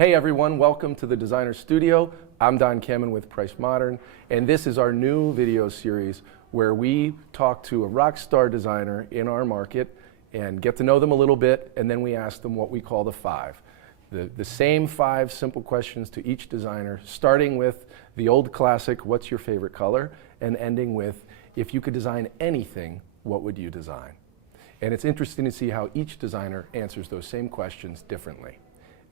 Hey everyone, welcome to the Designer Studio. I'm Don Kamen with Price Modern, and this is our new video series where we talk to a rock star designer in our market and get to know them a little bit, and then we ask them what we call the five. The same five simple questions to each designer, starting with the old classic, what's your favorite color? And ending with, if you could design anything, what would you design? And it's interesting to see how each designer answers those same questions differently.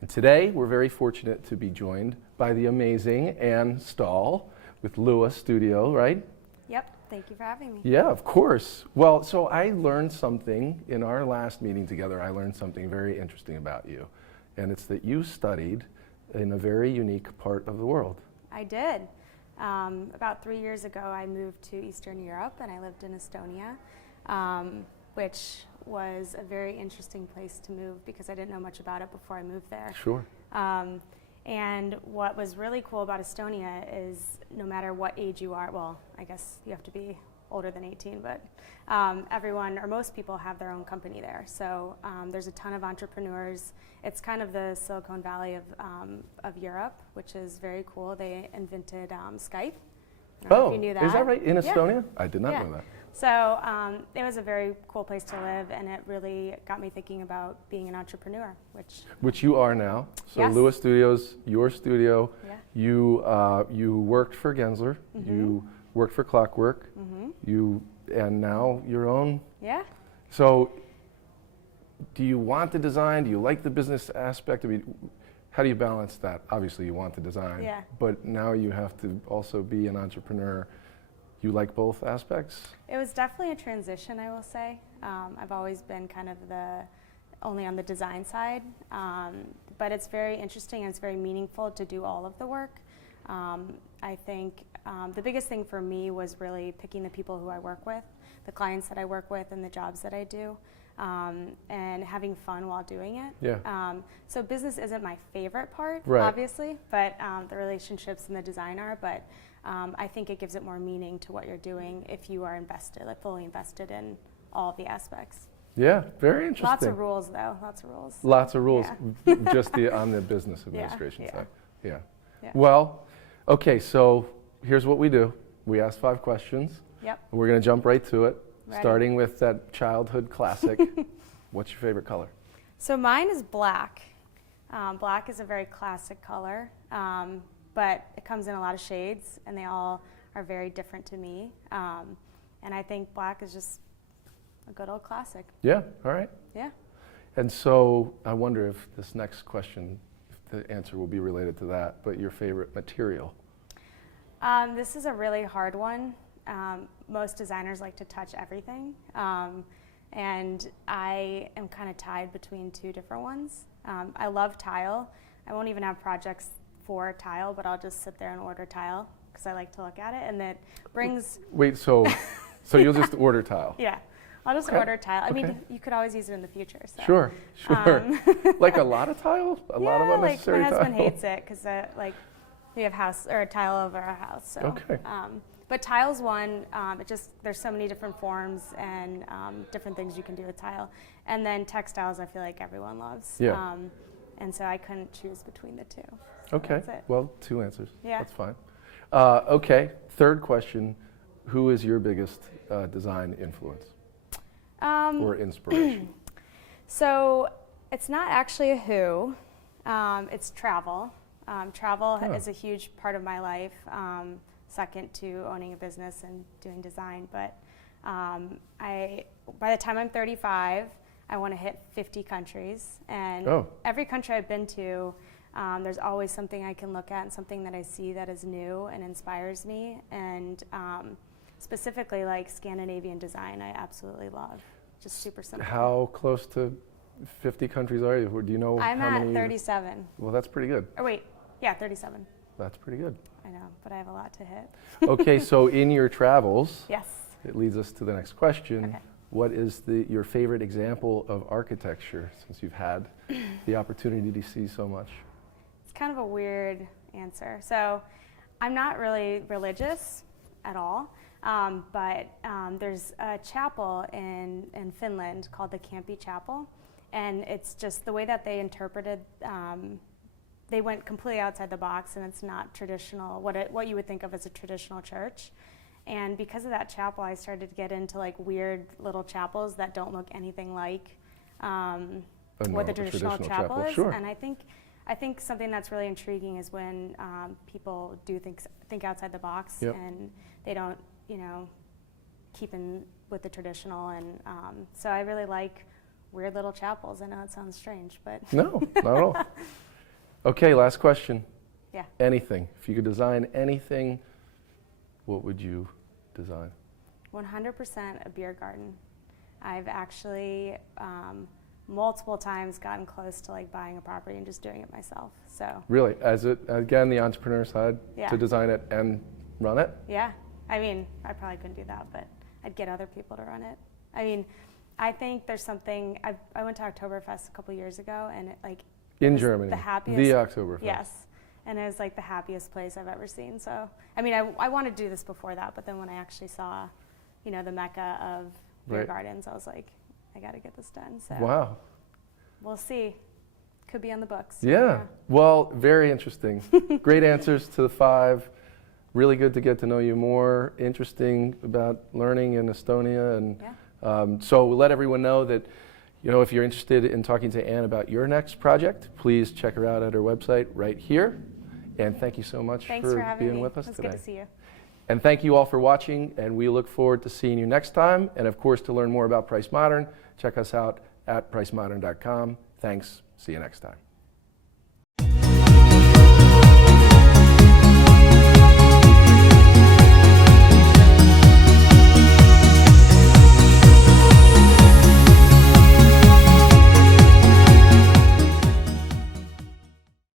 And today, we're very fortunate to be joined by the amazing Anne Stahl with Luua Studio, right? Yep, thank you for having me. Yeah, of course. Well, so I learned something in our last meeting together. I learned something very interesting about you. And it's that you studied in a very unique part of the world. I did. About 3 years ago, I moved to Eastern Europe and I lived in Estonia, which was a very interesting place to move because I didn't know much about it before I moved there. Sure. And what was really cool about Estonia is no matter what age you are, well, I guess you have to be older than 18, but everyone or most people have their own company there. So there's a ton of entrepreneurs. It's kind of the Silicon Valley of Europe, which is very cool. They invented Skype. I don't know if you knew that. Is that right? In Estonia? Yeah. I did not know that. So it was a very cool place to live, and it really got me thinking about being an entrepreneur, which you are now. So yes. Luua Studios, your studio. Yeah. You worked for Gensler. Mm-hmm. You worked for Clockwork. Mm-hmm. And now your own. Yeah. So, do you want to design? Do you like the business aspect? I mean, how do you balance that? Obviously, you want to design. Yeah. But now you have to also be an entrepreneur. You like both aspects? It was definitely a transition, I will say. I've always been kind of only on the design side, but it's very interesting and it's very meaningful to do all of the work. I think the biggest thing for me was really picking the people who I work with, the clients that I work with, and the jobs that I do, and having fun while doing it. Yeah. So business isn't my favorite part, right. obviously, but the relationships and the design are. But I think it gives it more meaning to what you're doing if you are invested, like fully invested in all of the aspects. Yeah, very interesting. Lots of rules, though. Lots of rules. Lots of rules, yeah. just on the business administration yeah. side. Yeah. Yeah. Well, okay, so here's what we do. We ask 5 questions. Yep. We're going to jump right to it, Ready. starting with that childhood classic. What's your favorite color? So mine is black. Black is a very classic color, but it comes in a lot of shades, and they all are very different to me. And I think black is just a good old classic. Yeah, all right. Yeah. And so I wonder if this next question, if the answer will be related to that, but your favorite material? This is a really hard one. Most designers like to touch everything, and I am kind of tied between 2 different ones. I love tile. I won't even have projects for tile, but I'll just sit there and order tile because I like to look at it, and that brings... Wait, so you'll just order tile? Yeah, I'll just order tile. I mean, you could always use it in the future. So. Sure. Like a lot of tile? A lot of unnecessary tile? My husband hates it because we have a tile over our house. So. Okay. But tile's one, there's so many different forms and different things you can do with tile. And then textiles I feel like everyone loves. Yeah. And so I couldn't choose between the 2. So okay, that's it. Well, 2 answers. Yeah. That's fine. Okay, third question. Who is your biggest design influence or inspiration? So it's not actually a who, it's travel. Travel is a huge part of my life, second to owning a business and doing design. But by the time I'm 35, I want to hit 50 countries. And every country I've been to, there's always something I can look at and something that I see that is new and inspires me. And specifically like Scandinavian design, I absolutely love. Just super simple. How close to 50 countries are you? Or do you know I'm how many? at 37. Well, that's pretty good. Or wait, yeah, 37. That's pretty good. I know, but I have a lot to hit. Okay, so in your travels, yes. It leads us to the next question. Okay. What is your favorite example of architecture since you've had the opportunity to see so much? It's kind of a weird answer. So I'm not really religious at all, but there's a chapel in Finland called the Kamppi Chapel, and it's just the way that they interpreted they went completely outside the box, and it's not traditional, what you would think of as a traditional church. And because of that chapel, I started to get into like weird little chapels that don't look anything like what the traditional chapel is. Sure. And I think something that's really intriguing is when people do think outside the box, yep. and they don't, keep in with the traditional. And so I really like weird little chapels. I know it sounds strange, but no, not at all. Okay, last question. Yeah. Anything. If you could design anything, what would you design? 100% a beer garden. I've actually multiple times gotten close to like buying a property and just doing it myself. So really, again, the entrepreneur side, yeah. to design it and run it? Yeah. I mean, I probably couldn't do that, but I'd get other people to run it. I mean, I think there's something, I went to Oktoberfest a couple years ago, and in Germany, the happiest, the Oktoberfest. Yes, and it was like the happiest place I've ever seen. So, I mean, I wanted to do this before that, but then when I actually saw, the mecca of beer gardens, I was like, I got to get this done. So, wow. We'll see. Could be on the books. Yeah. Well, very interesting. Great answers to the 5. Really good to get to know you more. Interesting about learning in Estonia, and so we'll let everyone know that. If you're interested in talking to Anne about your next project, please check her out at her website right here. And thank you so much for being with us today. It's good to see you. And thank you all for watching, and we look forward to seeing you next time. And of course, to learn more about Price Modern, check us out at pricemodern.com. Thanks. See you next time.